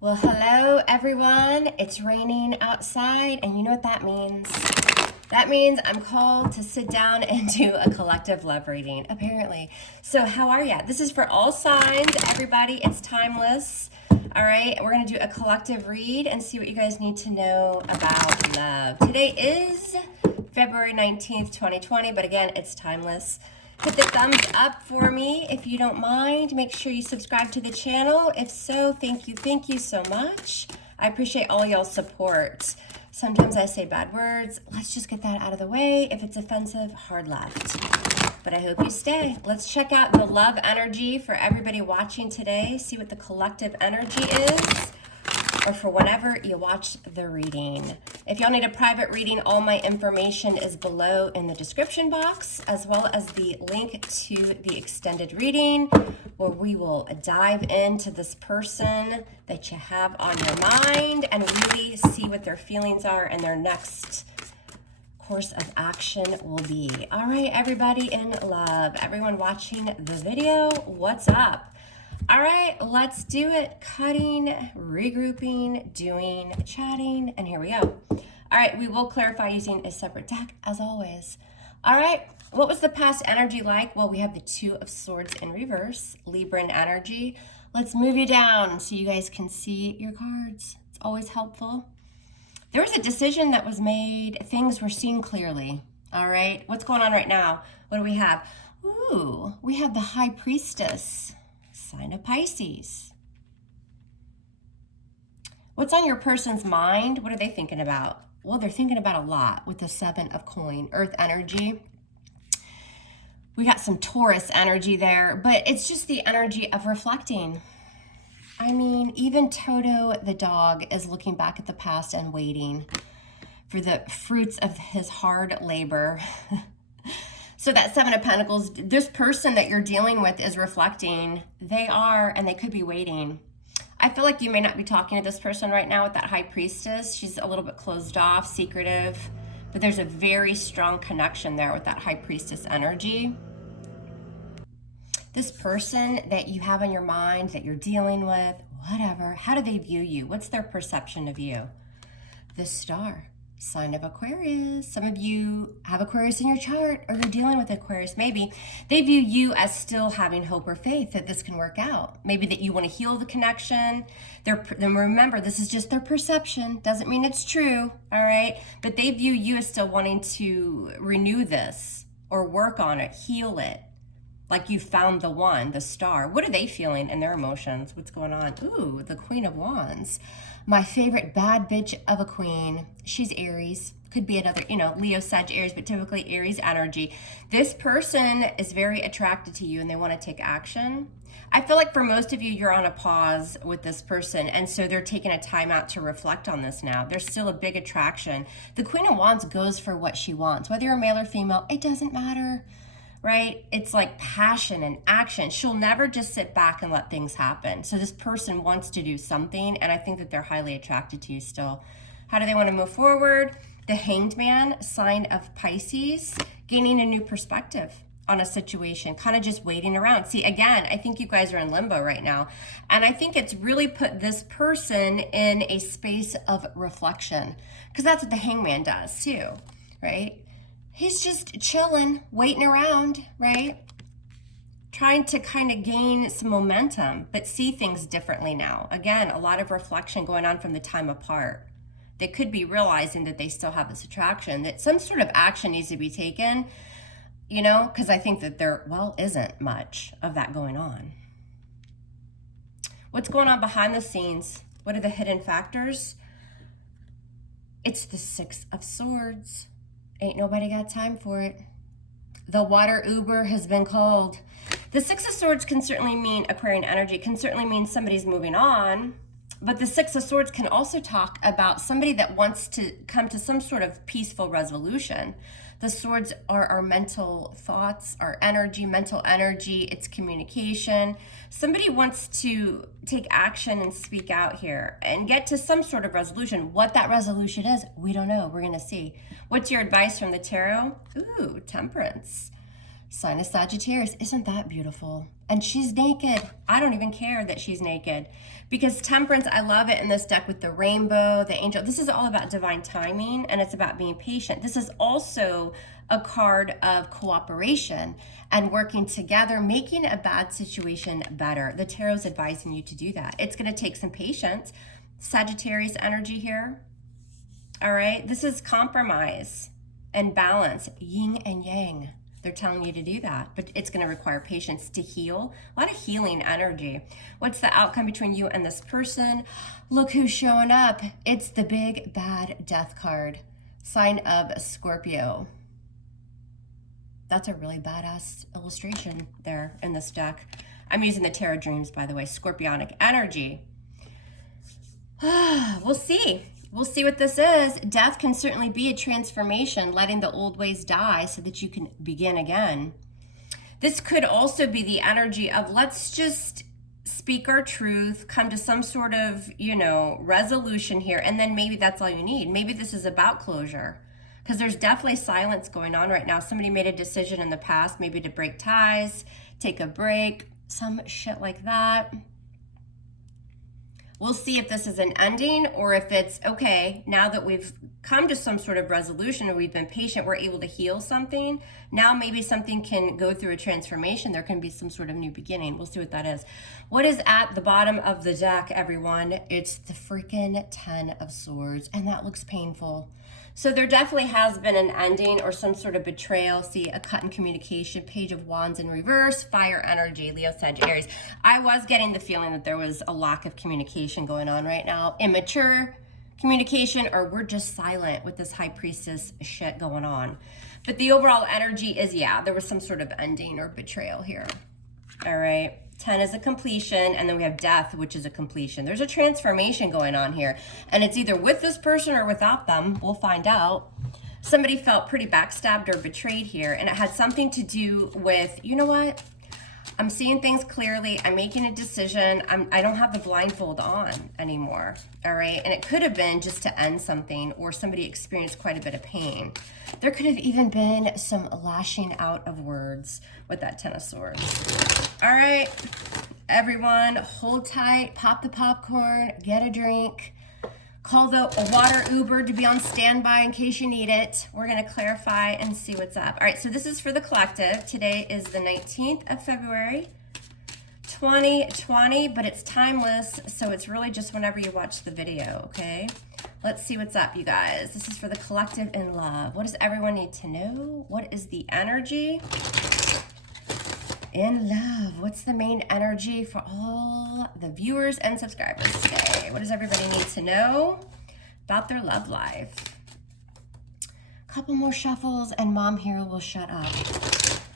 Well, hello everyone. It's raining outside, and you know what that means? That means I'm called to sit down and do a collective love reading, apparently. So how are ya? This is for all signs, everybody. It's timeless. All right, we're gonna do a collective read and see what you guys need to know about love. Today is February 19th, 2020, but again, it's timeless. Hit the thumbs up for me if you don't mind. Make sure you subscribe to the channel. If so, thank you so much. I appreciate all y'all's support. Sometimes I say bad words. Let's just get that out of the way. If it's offensive, hard left. But I hope you stay. Let's check out the love energy for everybody watching today. See what the collective energy is, or for whenever you watch the reading. If y'all need a private reading, all my information is below in the description box, as well as the link to the extended reading, where we will dive into this person that you have on your mind and really see what their feelings are and their next course of action will be. All right, everybody in love, everyone watching the video, what's up? All right, let's do it. Cutting, regrouping, doing, chatting, and here we go. All right, we will clarify using a separate deck as always. All right, what was the past energy like? Well, we have the Two of Swords in reverse, Libran energy. Let's move you down so you guys can see your cards. It's always helpful. There was a decision that was made. Things were seen clearly. All right, what's going on right now? What do we have? Ooh, we have the High Priestess. Sign of Pisces. What's on your person's mind? What are they thinking about? Well, they're thinking about a lot with the Seven of Coin, Earth energy. We got some Taurus energy there, but it's just the energy of reflecting. I mean, even Toto the dog is looking back at the past and waiting for the fruits of his hard labor. So that Seven of Pentacles, this person that you're dealing with is reflecting. They are, and they could be waiting. I feel like you may not be talking to this person right now with that High Priestess. She's a little bit closed off, secretive, but there's a very strong connection there with that High Priestess energy. This person that you have on your mind, that you're dealing with, whatever, how do they view you? What's their perception of you? The Star. Sign of Aquarius. Some of you have Aquarius in your chart, or you're dealing with Aquarius. Maybe they view you as still having hope or faith that this can work out. Maybe that you want to heal the connection. Then remember, this is just their perception. Doesn't mean it's true, all right? But they view you as still wanting to renew this or work on it, heal it. Like you found the one, the star. What are they feeling in their emotions? What's going on? Ooh, the Queen of Wands. My favorite bad bitch of a queen. She's Aries. Could be another, Leo, Sag, Aries, but typically Aries energy. This person is very attracted to you and they want to take action. I feel like for most of you, you're on a pause with this person. And so they're taking a time out to reflect on this now. There's still a big attraction. The Queen of Wands goes for what she wants. Whether you're male or female, it doesn't matter. Right? It's like passion and action. She'll never just sit back and let things happen. So this person wants to do something, and I think that they're highly attracted to you still. How do they want to move forward? The Hanged Man, sign of Pisces, gaining a new perspective on a situation, kind of just waiting around. See, again, I think you guys are in limbo right now, and I think it's really put this person in a space of reflection, because that's what the Hangman does too, right? He's just chilling, waiting around, right? Trying to kind of gain some momentum, but see things differently now. Again, a lot of reflection going on from the time apart. They could be realizing that they still have this attraction, that some sort of action needs to be taken, because I think that there, isn't much of that going on. What's going on behind the scenes? What are the hidden factors? It's the Six of Swords. Ain't nobody got time for it. The water Uber has been called. The Six of Swords can certainly mean Aquarian energy, can certainly mean somebody's moving on, but the Six of Swords can also talk about somebody that wants to come to some sort of peaceful resolution. The swords are our mental thoughts, our energy, mental energy, it's communication. Somebody wants to take action and speak out here and get to some sort of resolution. What that resolution is, we don't know. We're going to see. What's your advice from the tarot? Ooh, Temperance. Sign of Sagittarius. Isn't that beautiful? And she's naked. I don't even care that she's naked. Because Temperance, I love it in this deck with the rainbow, the angel. This is all about divine timing, and it's about being patient. This is also a card of cooperation and working together, making a bad situation better. The tarot's advising you to do that. It's going to take some patience. Sagittarius energy here. All right. This is compromise and balance, yin and yang. They're telling you to do that, but it's going to require patience to heal. A lot of healing energy. What's the outcome between you and this person? Look who's showing up. It's the big bad death card. Sign of Scorpio. That's a really badass illustration there in this deck. I'm using the Tarot Dreams, by the way. Scorpionic energy. We'll see. We'll see what this is. Death can certainly be a transformation, letting the old ways die so that you can begin again. This could also be the energy of let's just speak our truth, come to some sort of, resolution here, and then maybe that's all you need. Maybe this is about closure, because there's definitely silence going on right now. Somebody made a decision in the past, maybe to break ties, take a break, some shit like that. We'll see if this is an ending or if it's, okay, now that we've come to some sort of resolution or we've been patient, we're able to heal something. Now maybe something can go through a transformation. There can be some sort of new beginning. We'll see what that is. What is at the bottom of the deck, everyone? It's the freaking 10 of Swords, and that looks painful. So there definitely has been an ending or some sort of betrayal. See, a cut in communication, Page of Wands in reverse, fire energy, Leo, Sagittarius. I was getting the feeling that there was a lack of communication going on right now. Immature communication, or we're just silent with this High Priestess shit going on. But the overall energy is, yeah, there was some sort of ending or betrayal here. All right. 10 is a completion, and then we have death, which is a completion. There's a transformation going on here, and it's either with this person or without them. We'll find out. Somebody felt pretty backstabbed or betrayed here, and it had something to do with, you know what? I'm seeing things clearly. I'm making a decision. I don't have the blindfold on anymore, all right? And it could have been just to end something, or somebody experienced quite a bit of pain. There could have even been some lashing out of words with that 10 of Swords. All right, everyone, hold tight, pop the popcorn, get a drink, call the water Uber to be on standby in case you need it. We're going to clarify and see what's up. All right, so this is for the collective. Today is the 19th of February, 2020, but it's timeless, so it's really just whenever you watch the video, okay? Let's see what's up, you guys. This is for the collective in love. What does everyone need to know? What is the energy in love? What's the main energy for all the viewers and subscribers today? What does everybody need to know about their love life? Couple more shuffles and Mom here will shut up.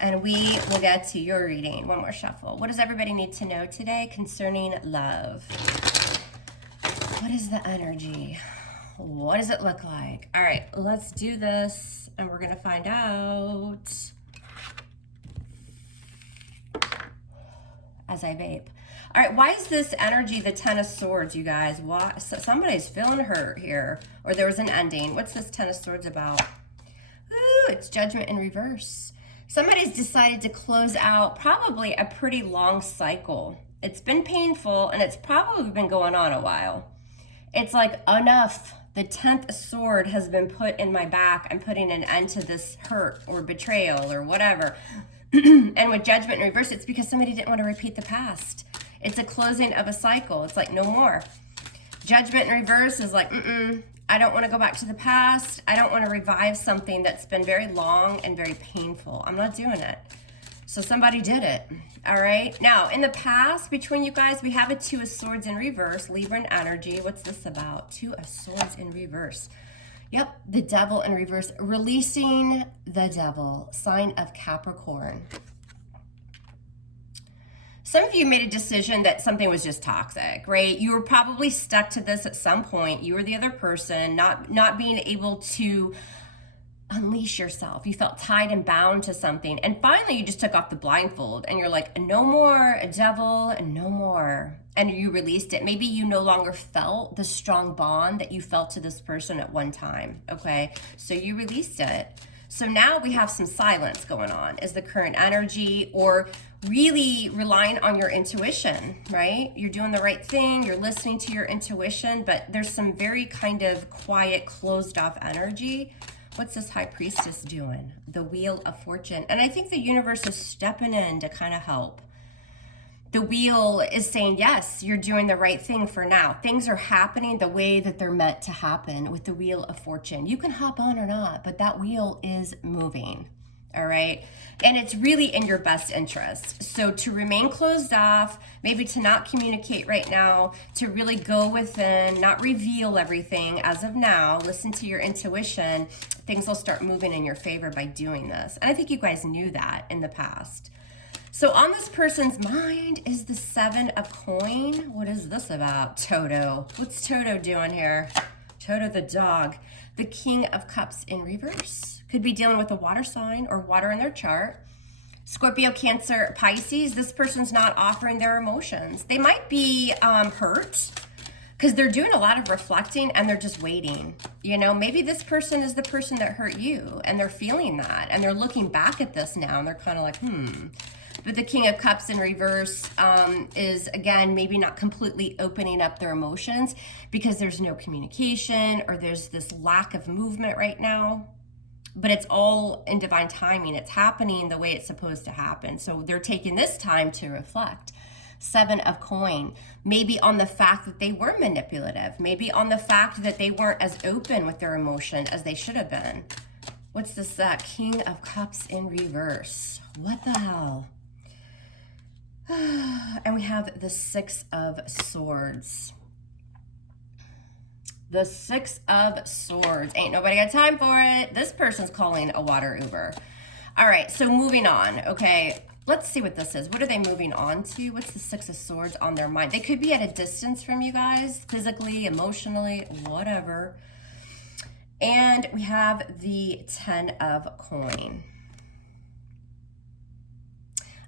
And we will get to your reading. One more shuffle. What does everybody need to know today concerning love? What is the energy? What does it look like? All right, let's do this and we're gonna find out as I vape. All right, why is this energy the 10 of Swords, you guys? Why? Somebody's feeling hurt here, or there was an ending. What's this 10 of Swords about? Ooh, it's Judgment in reverse. Somebody's decided to close out probably a pretty long cycle. It's been painful, and it's probably been going on a while. It's like, enough. The 10th sword has been put in my back. I'm putting an end to this hurt or betrayal or whatever. And with Judgment in reverse, it's because somebody didn't want to repeat the past. It's a closing of a cycle. It's like, no more. Judgment in reverse is like, I don't want to go back to the past. I don't want to revive something that's been very long and very painful. I'm not doing it. So somebody did it. All right. Now, in the past, between you guys, we have a 2 of Swords in reverse, Libran energy. What's this about? 2 of Swords in reverse. Yep, the Devil in reverse, releasing the Devil, sign of Capricorn. Some of you made a decision that something was just toxic, right? You were probably stuck to this at some point. You were the other person, not being able to unleash yourself. You felt tied and bound to something. And finally, you just took off the blindfold and you're like, no more, a devil, no more. And you released it. Maybe you no longer felt the strong bond that you felt to this person at one time, okay? So you released it. So now we have some silence going on is the current energy, or really relying on your intuition, right? You're doing the right thing, you're listening to your intuition, but there's some very kind of quiet, closed off energy. What's this High Priestess doing? The Wheel of Fortune. And I think the universe is stepping in to kind of help. The wheel is saying, yes, you're doing the right thing for now. Things are happening the way that they're meant to happen with the Wheel of Fortune. You can hop on or not, but that wheel is moving, all right? And it's really in your best interest. So to remain closed off, maybe to not communicate right now, to really go within, not reveal everything as of now, listen to your intuition, things will start moving in your favor by doing this. And I think you guys knew that in the past. So on this person's mind is the Seven of Coin. What is this about? Toto. What's Toto doing here? Toto the dog. The King of Cups in reverse. Could be dealing with a water sign or water in their chart. Scorpio, Cancer, Pisces. This person's not offering their emotions. They might be hurt because they're doing a lot of reflecting and they're just waiting. You know, maybe this person is the person that hurt you and they're feeling that and they're looking back at this now and they're kind of like, But the King of Cups in reverse is, again, maybe not completely opening up their emotions because there's no communication or there's this lack of movement right now. But it's all in divine timing. It's happening the way it's supposed to happen. So they're taking this time to reflect. Seven of Coin, maybe on the fact that they were manipulative, maybe on the fact that they weren't as open with their emotion as they should have been. What's this King of Cups in reverse? What the hell? And we have the Six of Swords. The Six of Swords. Ain't nobody got time for it. This person's calling a water Uber. All right, so moving on, okay? Let's see what this is. What are they moving on to? What's the Six of Swords on their mind? They could be at a distance from you guys, physically, emotionally, whatever. And we have the Ten of Coin.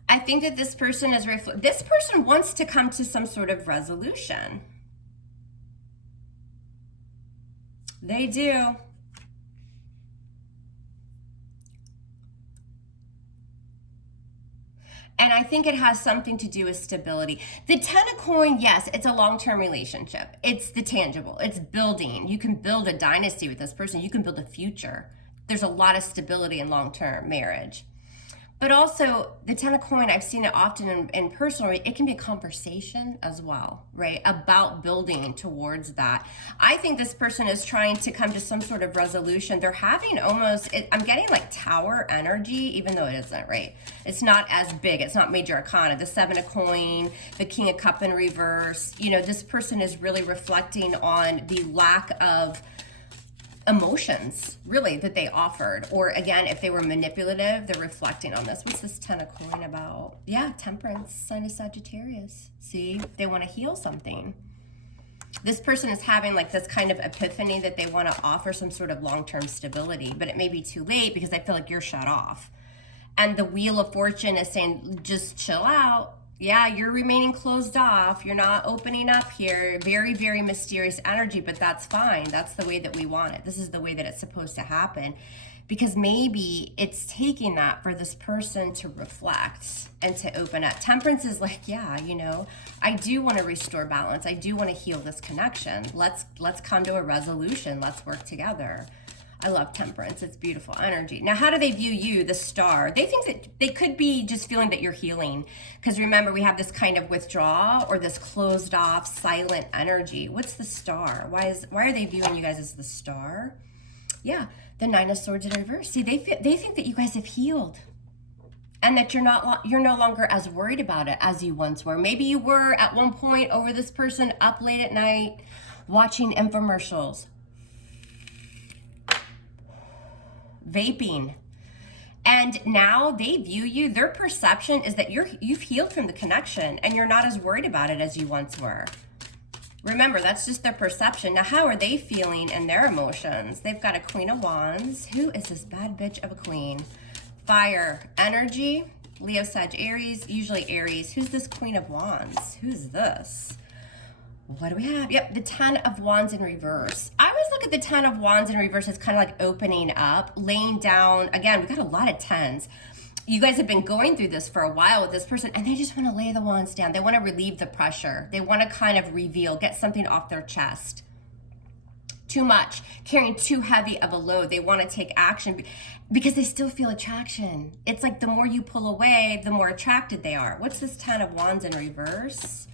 I think that this person is this person wants to come to some sort of resolution. They do. And I think it has something to do with stability. The Ten of Coin, yes, it's a long-term relationship. It's the tangible. It's building. You can build a dynasty with this person. You can build a future. There's a lot of stability in long-term marriage. But also, the Ten of Coin, I've seen it often in personal, it can be a conversation as well, right? About building towards that. I think this person is trying to come to some sort of resolution. They're having almost, I'm getting like tower energy, even though it isn't, right? It's not as big. It's not major arcana. The Seven of Coin, the King of Cup in reverse. You know, this person is really reflecting on the lack of emotions really that they offered, or again, if they were manipulative, they're reflecting on this. What's this Ten of Coin about? Yeah, Temperance, sign of Sagittarius. See, they want to heal something. This person is having like this kind of epiphany that they want to offer some sort of long-term stability, but it may be too late because I feel like you're shut off. And the Wheel of Fortune is saying, just chill out. Yeah, you're remaining closed off. You're not opening up here. Very, very mysterious energy, but that's fine. That's the way that we want it. This is the way that it's supposed to happen. Because maybe it's taking that for this person to reflect and to open up. Temperance is like, yeah, you know, I do want to restore balance. I do want to heal this connection. Let's come to a resolution. Let's work together. I love Temperance. It's beautiful energy. Now, how do they view you, the Star? They think that they could be just feeling that you're healing. Because remember, we have this kind of withdrawal or this closed off, silent energy. What's the Star? Why are they viewing you guys as the Star? Yeah, the Nine of Swords in reverse. See, they think that you guys have healed. And that you're no longer as worried about it as you once were. Maybe you were at one point over this person up late at night watching infomercials, vaping, and now they view you, their perception is that you've healed from the connection and you're not as worried about it as you once were. Remember, that's just their perception. Now, how are they feeling in their emotions? They've got a Queen of Wands. Who is this bad bitch of a queen? Fire energy, Leo, Sag, Aries, usually Aries. Who's this Queen of Wands? Who's this? What do we have? Yep, the Ten of Wands in reverse. I was looking look at the Ten of Wands in reverse as kind of like opening up, laying down. Again, we got a lot of tens. You guys have been going through this for a while with this person, and they just want to lay the wands down. They want to relieve the pressure. They want to kind of reveal, get something off their chest. Too much, carrying too heavy of a load. They want to take action because they still feel attraction. It's like the more you pull away, the more attracted they are. What's this Ten of Wands in reverse?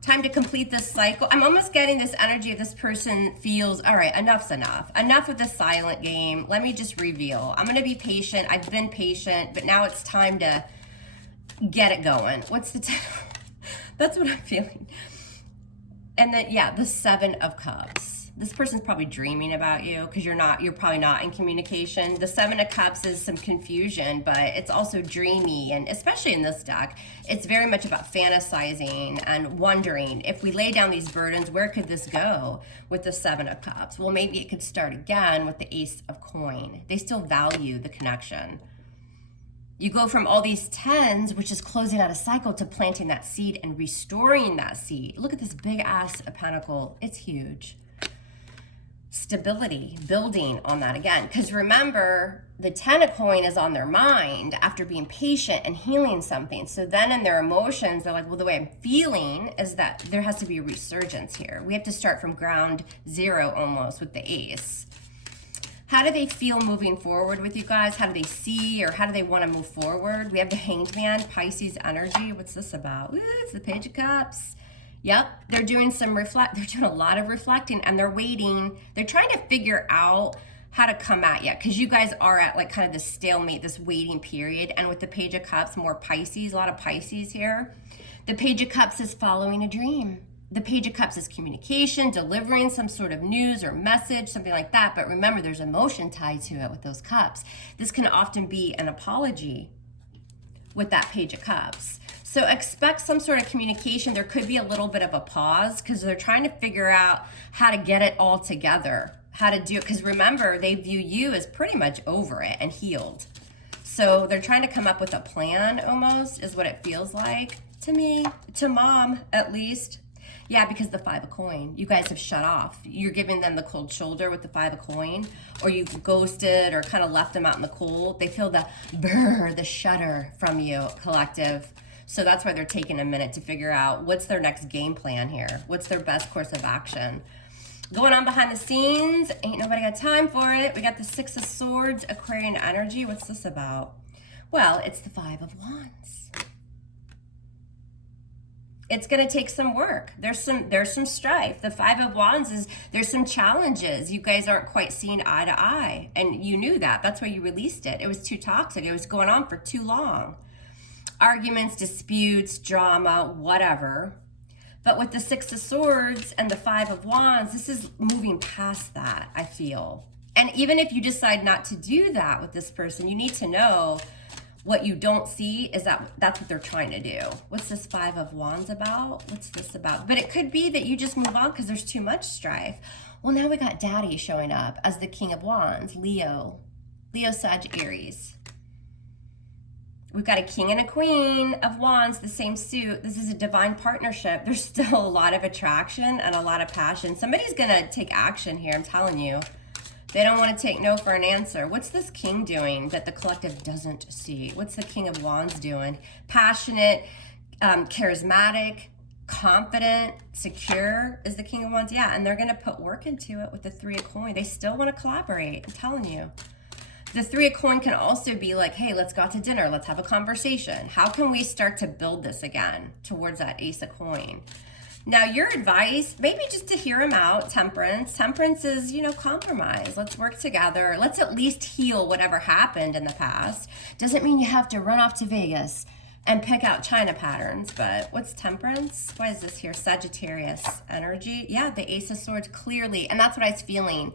Time to complete this cycle. I'm almost getting this energy of this person feels, all right, enough's enough. Enough with the silent game. Let me just reveal. I'm going to be patient. I've been patient, but now it's time to get it going. What's the That's what I'm feeling. And then, yeah, the Seven of Cups. This person's probably dreaming about you because you're probably not in communication. The Seven of Cups is some confusion, but it's also dreamy. And especially in this deck, it's very much about fantasizing and wondering, if we lay down these burdens, where could this go with the Seven of Cups? Well, maybe it could start again with the Ace of Coin. They still value the connection. You go from all these tens, which is closing out a cycle, to planting that seed and restoring that seed. Look at this big ass of Pentacle. It's huge. Stability, building on that again. Because remember, the Ten of Coin is on their mind after being patient and healing something. So then in their emotions, they're like, well, the way I'm feeling is that there has to be a resurgence here. We have to start from ground zero almost with the Ace. How do they feel moving forward with you guys? How do they see, or how do they want to move forward? We have the Hanged Man, Pisces energy. What's this about? Ooh, it's the Page of Cups. Yep, they're doing they're doing a lot of reflecting, and they're waiting. They're trying to figure out how to come at you, because you guys are at like kind of this stalemate, this waiting period. And with the Page of Cups, more Pisces, a lot of Pisces here. The Page of Cups is following a dream. The Page of Cups is communication, delivering some sort of news or message, something like that. But remember, there's emotion tied to it with those cups. This can often be an apology with that Page of Cups. So expect some sort of communication. There could be a little bit of a pause because they're trying to figure out how to get it all together, how to do it. Because remember, they view you as pretty much over it and healed. So they're trying to come up with a plan almost, is what it feels like to me, to mom at least. Yeah, because the Five of Coin, you guys have shut off. You're giving them the cold shoulder with the Five of Coin, or you've ghosted or kind of left them out in the cold. They feel the brr, the shudder from you, collective. So that's why they're taking a minute to figure out what's their next game plan here. What's their best course of action? Going on behind the scenes, ain't nobody got time for it. We got the Six of Swords, Aquarian energy. What's this about? Well, it's the Five of Wands. It's going to take some work. There's some strife. The Five of Wands is, there's some challenges. You guys aren't quite seeing eye to eye. And you knew that. That's why you released it. It was too toxic. It was going on for too long. Arguments, disputes, drama, whatever. But with the Six of Swords and the Five of Wands, this is moving past that, I feel. And even if you decide not to do that with this person, you need to know what you don't see is that that's what they're trying to do. What's this Five of Wands about? What's this about? But it could be that you just move on because there's too much strife. Well, now we got Daddy showing up as the King of Wands, Leo, Sag, Aries. We've got a King and a Queen of Wands, the same suit. This is a divine partnership. There's still a lot of attraction and a lot of passion. Somebody's gonna take action here, I'm telling you. They don't want to take no for an answer. What's this King doing that the collective doesn't see? What's the King of Wands doing? Passionate, charismatic, confident, secure is the King of Wands. Yeah, and they're going to put work into it with the Three of Coin. They still want to collaborate, I'm telling you. The Three of Coin can also be like, hey, let's go out to dinner. Let's have a conversation. How can we start to build this again towards that Ace of Coin? Now, your advice, maybe just to hear him out, Temperance. Temperance is, compromise. Let's work together. Let's at least heal whatever happened in the past. Doesn't mean you have to run off to Vegas and pick out China patterns, but what's Temperance? Why is this here? Sagittarius energy. Yeah, the Ace of Swords, clearly. And that's what I was feeling.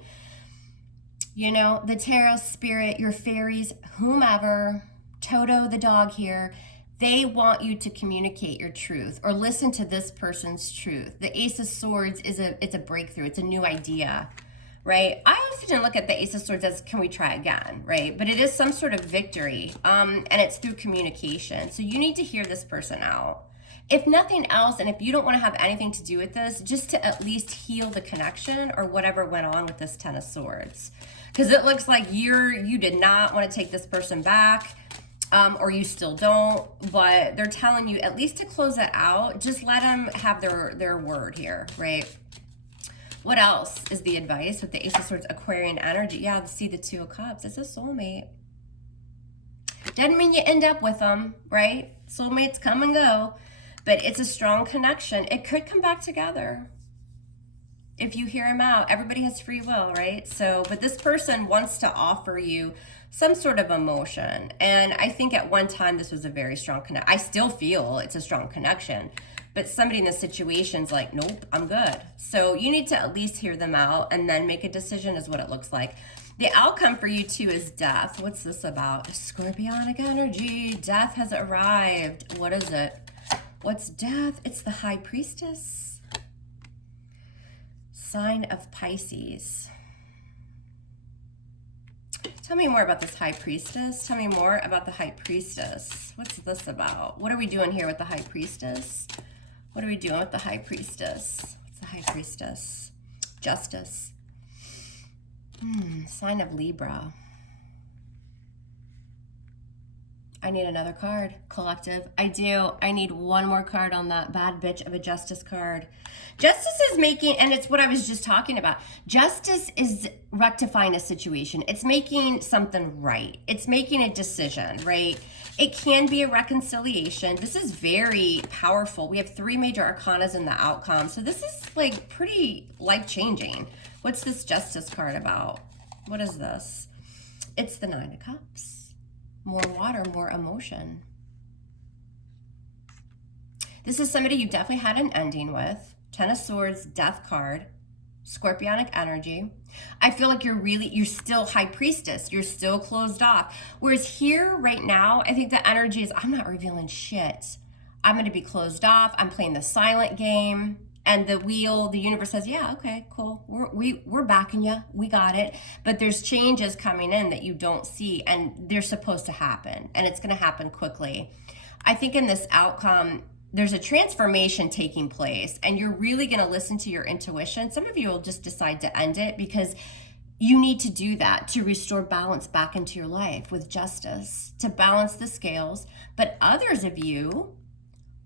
The tarot spirit, your fairies, whomever, Toto the dog here, they want you to communicate your truth or listen to this person's truth. The Ace of Swords it's a breakthrough. It's a new idea, right? I often look at the Ace of Swords as, can we try again, right? But it is some sort of victory, and it's through communication. So you need to hear this person out. If nothing else, and if you don't want to have anything to do with this, just to at least heal the connection or whatever went on with this Ten of Swords. Because it looks like you did not want to take this person back, or you still don't, but they're telling you at least to close it out, just let them have their word here, right? What else is the advice with the Ace of Swords, Aquarian energy? Yeah, see the Two of Cups. It's a soulmate. Doesn't mean you end up with them, right? Soulmates come and go, but it's a strong connection. It could come back together if you hear him out. Everybody has free will, right? So, but this person wants to offer you some sort of emotion. And I think at one time this was a very strong connection. I still feel it's a strong connection. But somebody in this situation's like, nope, I'm good. So you need to at least hear them out and then make a decision is what it looks like. The outcome for you too is death. What's this about? Scorpionic energy. Death has arrived. What is it? What's death? It's the High Priestess. Sign of Pisces. Tell me more about this High Priestess. Tell me more about the High Priestess. What's this about? What are we doing here with the High Priestess? What are we doing with the High Priestess? What's the High Priestess? Justice. Sign of Libra. I need another card, collective. I do. I need one more card on that bad bitch of a Justice card. Justice is making, and it's what I was just talking about. Justice is rectifying a situation. It's making something right. It's making a decision, right? It can be a reconciliation. This is very powerful. We have 3 major arcanas in the outcome. So this is like pretty life-changing. What's this Justice card about? What is this? It's the 9 of Cups. More water, more emotion. This is somebody you definitely had an ending with. 10 of Swords, Death card, Scorpionic energy. I feel like you're still High Priestess. You're still closed off. Whereas here right now, I think the energy is, I'm not revealing shit. I'm going to be closed off. I'm playing the silent game. And the universe says, yeah, okay, cool. We're backing you. We got it. But there's changes coming in that you don't see, and they're supposed to happen. And it's going to happen quickly. I think in this outcome, there's a transformation taking place, and you're really going to listen to your intuition. Some of you will just decide to end it because you need to do that to restore balance back into your life with Justice, to balance the scales. But others of you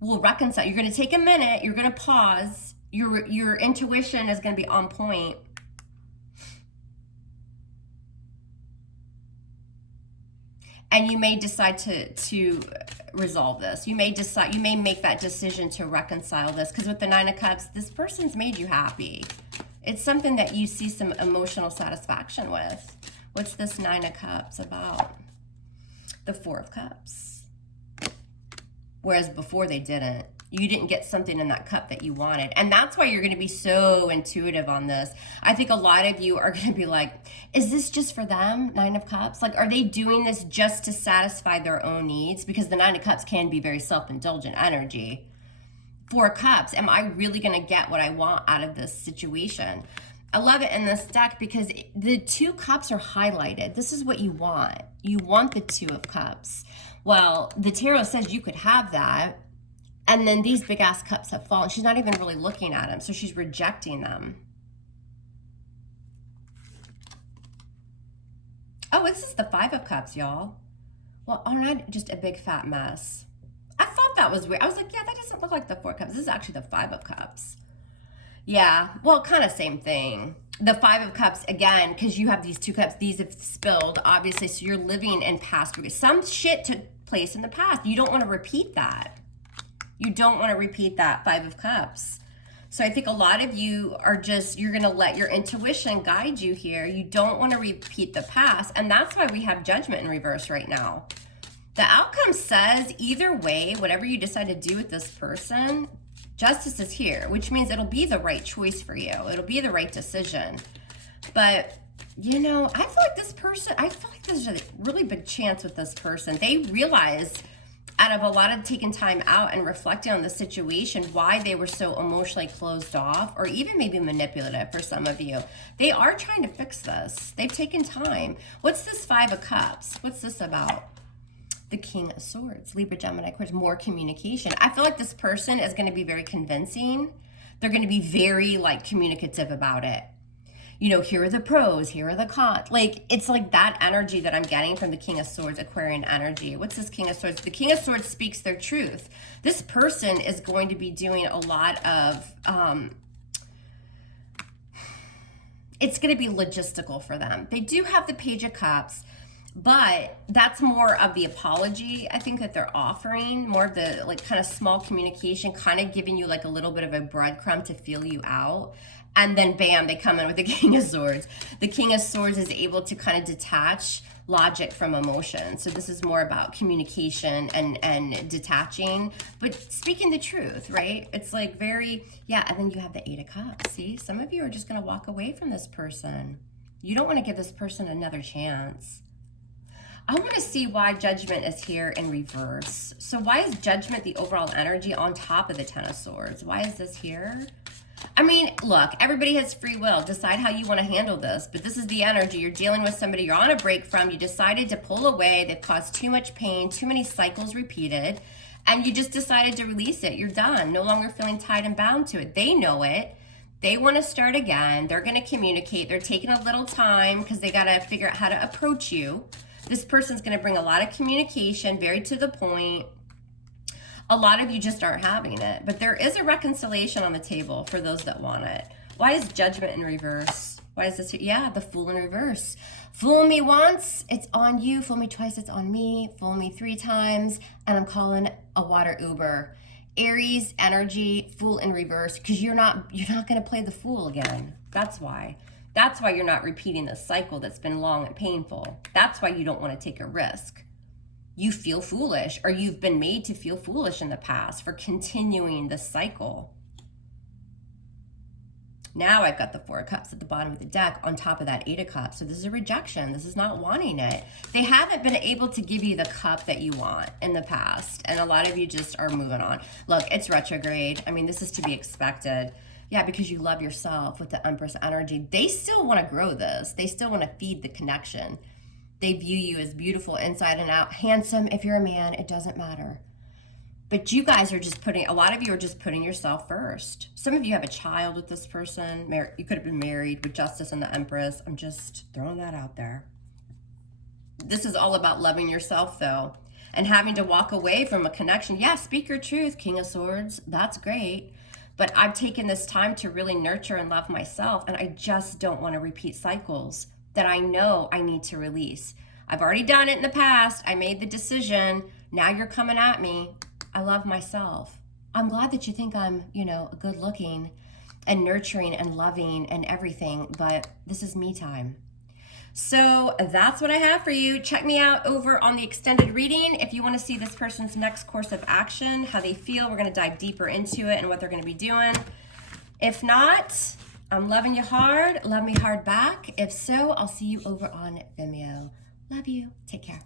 will reconcile. You're going to take a minute. You're going to pause. Your intuition is going to be on point. And you may decide to resolve this. You may make that decision to reconcile this, because with the 9 of Cups, this person's made you happy. It's something that you see some emotional satisfaction with. What's this 9 of Cups about? The 4 of Cups. Whereas before they didn't. You didn't get something in that cup that you wanted. And that's why you're going to be so intuitive on this. I think a lot of you are going to be like, is this just for them, 9 of Cups? Like, are they doing this just to satisfy their own needs? Because the 9 of Cups can be very self-indulgent energy. 4 Cups, am I really going to get what I want out of this situation? I love it in this deck because the 2 cups are highlighted. This is what you want. You want the 2 of Cups. Well, the tarot says you could have that. And then these big ass cups have fallen. She's not even really looking at them, so she's rejecting them. Oh, this is the 5 of Cups, y'all. Well, aren't I just a big fat mess? I thought that was weird. I was like, yeah, that doesn't look like the 4 Cups. This is actually the 5 of Cups. Yeah, well, kind of same thing. The 5 of Cups, again, because you have these 2 cups. These have spilled, obviously, so you're living in past. Some shit took place in the past. You don't want to repeat that. You don't want to repeat that 5 of Cups. So I think a lot of you are you're going to let your intuition guide you here. You don't want to repeat the past. And that's why we have Judgment in reverse right now. The outcome says either way, whatever you decide to do with this person, Justice is here, which means it'll be the right choice for you. It'll be the right decision. But, you know, I feel like there's a really big chance with this person. They realize, out of a lot of taking time out and reflecting on the situation, why they were so emotionally closed off, or even maybe manipulative for some of you. They are trying to fix this. They've taken time. What's this 5 of Cups? What's this about? the King of Swords, Libra, Gemini, Aquarius, more communication. I feel like this person is going to be very convincing. They're going to be very like communicative about it. You know, here are the pros, here are the cons. Like, it's like that energy that I'm getting from the King of Swords, Aquarian energy. What's this King of Swords? The King of Swords speaks their truth. This person is going to be doing a lot of, it's going to be logistical for them. They do have the Page of Cups, but that's more of the apology, I think, that they're offering, more of the like kind of small communication, kind of giving you like a little bit of a breadcrumb to feel you out. And then bam, they come in with the King of Swords. The King of Swords is able to kind of detach logic from emotion. So this is more about communication and detaching, but speaking the truth, right? It's like very, yeah. And then you have the Eight of Cups. See, some of you are just going to walk away from this person. You don't want to give this person another chance. I want to see why Judgment is here in reverse. So why is Judgment the overall energy on top of the Ten of Swords? Why is this here? I mean, look, everybody has free will. Decide how you want to handle this. But this is the energy. You're dealing with somebody you're on a break from. You decided to pull away. They've caused too much pain, too many cycles repeated. And you just decided to release it. You're done. No longer feeling tied and bound to it. They know it. They want to start again. They're going to communicate. They're taking a little time because they got to figure out how to approach you. This person's going to bring a lot of communication, very to the point. A lot of you just aren't having it, but there is a reconciliation on the table for those that want it. Why is Judgment in reverse? Why is this here? Yeah, the Fool in reverse. Fool me once, it's on you. Fool me twice, it's on me. Fool me 3 times, and I'm calling a water Uber. Aries energy, Fool in reverse, because you're not going to play the fool again. That's why. That's why you're not repeating the cycle that's been long and painful. That's why you don't want to take a risk. You feel foolish, or you've been made to feel foolish in the past for continuing the cycle. Now I've got the Four of Cups at the bottom of the deck on top of that Eight of Cups. So this is a rejection. This is not wanting it. They haven't been able to give you the cup that you want in the past. And a lot of you just are moving on. Look, it's retrograde. I mean, this is to be expected. Yeah, because you love yourself with the Empress energy. They still want to grow this. They still want to feed the connection. They view you as beautiful inside and out, handsome. If you're a man, it doesn't matter. But you guys are just putting, a lot of you are just putting yourself first. Some of you have a child with this person. You could have been married with Justice and the Empress. I'm just throwing that out there. This is all about loving yourself, though, and having to walk away from a connection. Yeah, speak your truth, King of Swords. That's great. But I've taken this time to really nurture and love myself, and I just don't want to repeat cycles that I know I need to release. I've already done it in the past. I made the decision. Now you're coming at me. I love myself. I'm glad that you think I'm, good looking and nurturing and loving and everything, but this is me time. So that's what I have for you. Check me out over on the extended reading if you want to see this person's next course of action, how they feel. We're going to dive deeper into it and what they're going to be doing. If not, I'm loving you hard. Love me hard back. If so, I'll see you over on Vimeo. Love you. Take care.